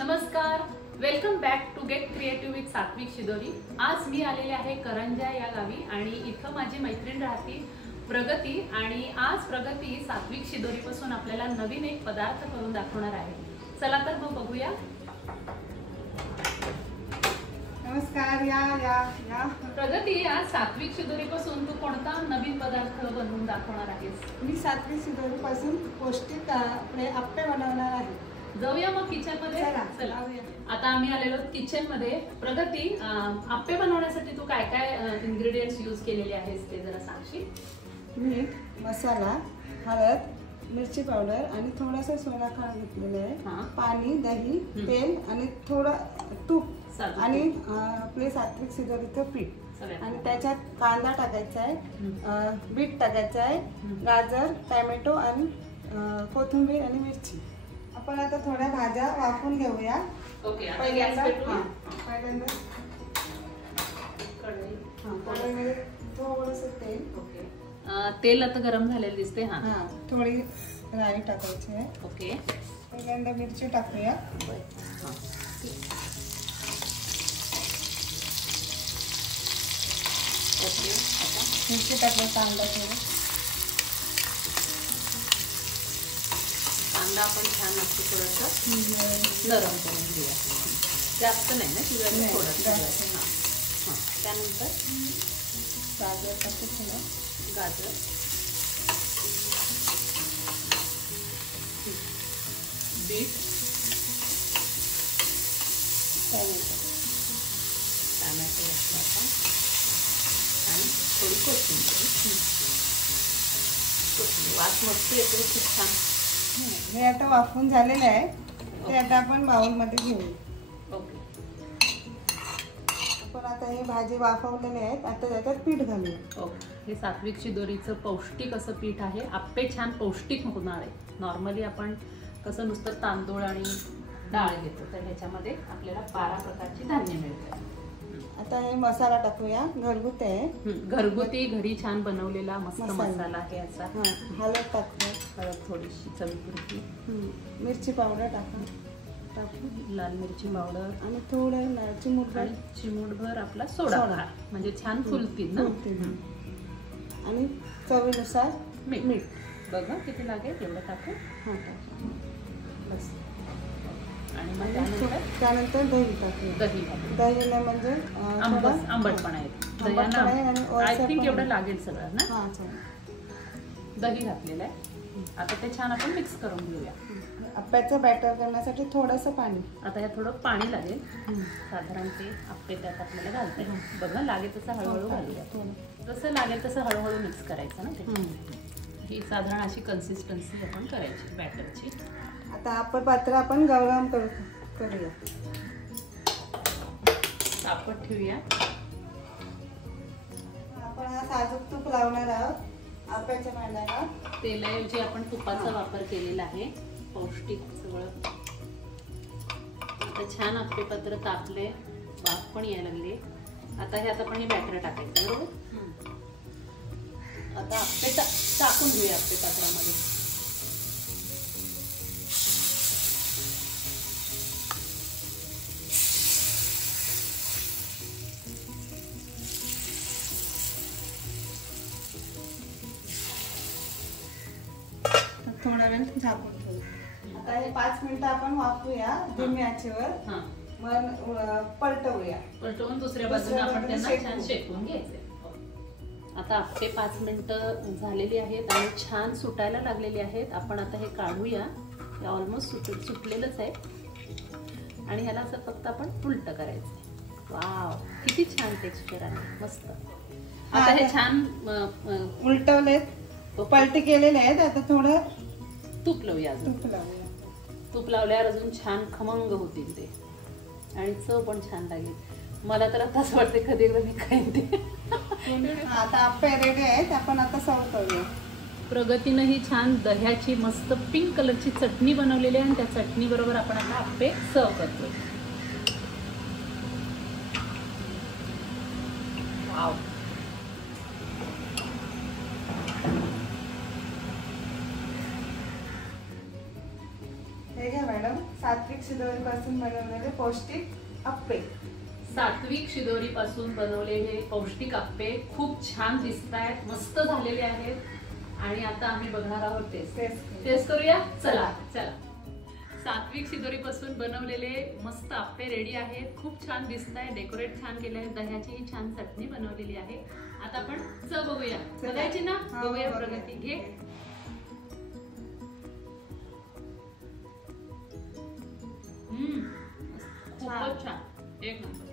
नमस्कार, welcome back to get creative with Sattvik Shidori. आज मी आलेले आहे करंजा या गावी आणि इथं माझी मैत्रीण राहते प्रगती आणि आज प्रगती सात्विक शिदोरी पासून आपल्याला नवीन एक पदार्थ करून दाखवणार आहे। चला तर मग बघूया। नमस्कार, या या या प्रगती, आज सात्विक शिदोरी पासून तू कोणता नवीन पदार्थ बनवून दाखवणार आहेस? मी सात्विक शिदोरी पासून पौष्टिक आपले आप्पे बनवणार आहे। जाऊया मग किचन मध्ये। चला आता आम्ही आलेलो किचन मध्ये। प्रगती, आप्पे बनवण्यासाठी तू काय काय इन्ग्रेडियंट्स यूज केलेले आहेस ते जरा सांगशील? मीठ, मसाला, हळद, मिरची पावडर आणि थोडासा सोडा खार घेतलेला आहे। पाणी, दही, तेल आणि थोडं तूप आणि आपले सात्विक शिदोरीचं पीठ आणि त्याच्यात कांदा टाकायचा आहे, बीट टाकायचं आहे, गाजर, टोमॅटो आणि कोथिंबीर आणि मिरची। आपण आता थोड्या भाज्या वाफवून घेऊया। ओके, आता पहिल्यांदा गॅस पेटवूया। पहिल्यांदा कढईमध्ये थोडंसं तेल। ओके, तेल आता गरम झालेलं दिसते। थोडी राई टाकायची आहे। ओके, पहिल्यांदा मिरची टाकूया। ओके, आता मिरची टाकूया, कांदा थोडा। कांदा आपण छान असतो थोडंसं नरम करून घेऊया, जास्त नाही ना शिजायला, थोडंसं। त्यानंतर गाजर टाकू, थोडं गाजर, बीट, टोमॅटो घातला आणि थोडी कोथिंबीर। वास मस्त येतो, खूप छान। हे आता वाफवून झालेलं आहे, ते आता आपण बाउलमध्ये घेऊ। ओके, आपण आता ही भाजी वाफवलेली आहेत, आता त्याच्यात पीठ घालूया। ओके, हे सात्विक शिदोरीचं पौष्टिक असं पीठ आहे। आप्पे छान पौष्टिक होणार आहे। नॉर्मली आपण कसं नुसतं तांदूळ आणि डाळ घेतो, तर ह्याच्यामध्ये आपल्याला 12 प्रकारची धान्य मिळतात। आता हे मसाला टाकूया, घरगुती आहे, घरगुती घरी छान बनवलेला मस्त मसाला आहे असा। हळद टाकूया, हळद थोडीशी चवीपुरती, मिरची पावडर टाकू, लाल मिरची पावडर आणि थोडं चिमूटभर आपला सोडा, म्हणजे छान फुलतील ना। आणि चवीनुसार मीठ बघा किती लागेल तेवढं टाकू। बस, आणि मग त्यानंतर दही टाकूया। दहीने म्हणजे आंबटपणा येतो। आय थिंक एवढं लागेल सगळं ना। दही घातलेलं आहे, आता ते छान आपण मिक्स करून घेऊया। आप्याचं बॅटर करण्यासाठी थोडंसं पाणी, आता यात थोडं पाणी लागेल, साधारण ते आप्पे त्यात आपल्याला घालते बघा। लागेल तसं हळूहळू घालूया, जसं लागेल तसं हळूहळू मिक्स करायचं ना ते। ही साधारण अशी कन्सिस्टन्सी आपण करायची बॅटरची। आता आप्पे पात्र आपण गरम करूया, तापत ठेवूया। आपण हा साजूक तूप लावणार आहोत आप्याच्या भांड्याला। तेलाऐवजी आपण तुपाचा वापर केलेला आहे, पौष्टिक सगळं। आता छान आप्पे पात्र तापले, वाफ पण यायला लागले। आता ह्यात आपण हे बॅटर टाकायचं बरोबर। आता आप्पे टाकून घेऊया आप्पे पात्रामध्ये। थोडा वेळ झाकून ठेवू। आता हे 5 मिनिटं आपण वाफवूया धीम्या आचेवर, मग पलटवून दुसऱ्या बाजूने आपण त्यांना छान शेकून घ्यायचे। आता आप्पे 5 मिनिटं झालेली आहेत आणि छान सुटायला लागलेली आहेत। आपण आता हे काढूया, हे ऑलमोस्ट सुटलेलंच आहे आणि ह्याला असं फक्त आपण उलट करायचं। वाव, किती छान टेक्स्चर आहे, मस्त। आता हे छान उलटवलेत, पलटी केलेले आहेत। आता थोडं तूप लावूया, तूप लावल्यावर अजून छान खमंग होतील ते आणि चव पण छान लागेल। मला तर आता असं वाटतं कधी एकदा मी खाईन ते। आता आप्पे रेडी आहेत, आपण आता सर्व करूया। प्रगतीनं ही छान दह्याची मस्त पिंक कलरची चटणी बनवलेली आहे आणि त्या चटणी बरोबर आपण आता आप्पे सर्व करतोय। वाव, हे घ्या मॅडम। सात्विक शिदोरी पासून बनवलेले पौष्टिक अप्पे. सात्विक शिदोरी पासून बनवलेले पौष्टिक अप्पे खूप छान दिसत आहेत, मस्त झालेले आहेत. आणि आता आम्ही बघणार आहोत टेस्ट करूया. चला चला. सात्विक शिदोरी पासून बनवलेले मस्त अप्पे रेडी आहेत. खूप छान दिसत आहे, डेकोरेट छान केले आहे. दह्याची छान चटणी बनवलेली आहे. आता आपण चव बघूया. बघायची ना? बघूया प्रगती. घे. खूपच छान, एक नंबर.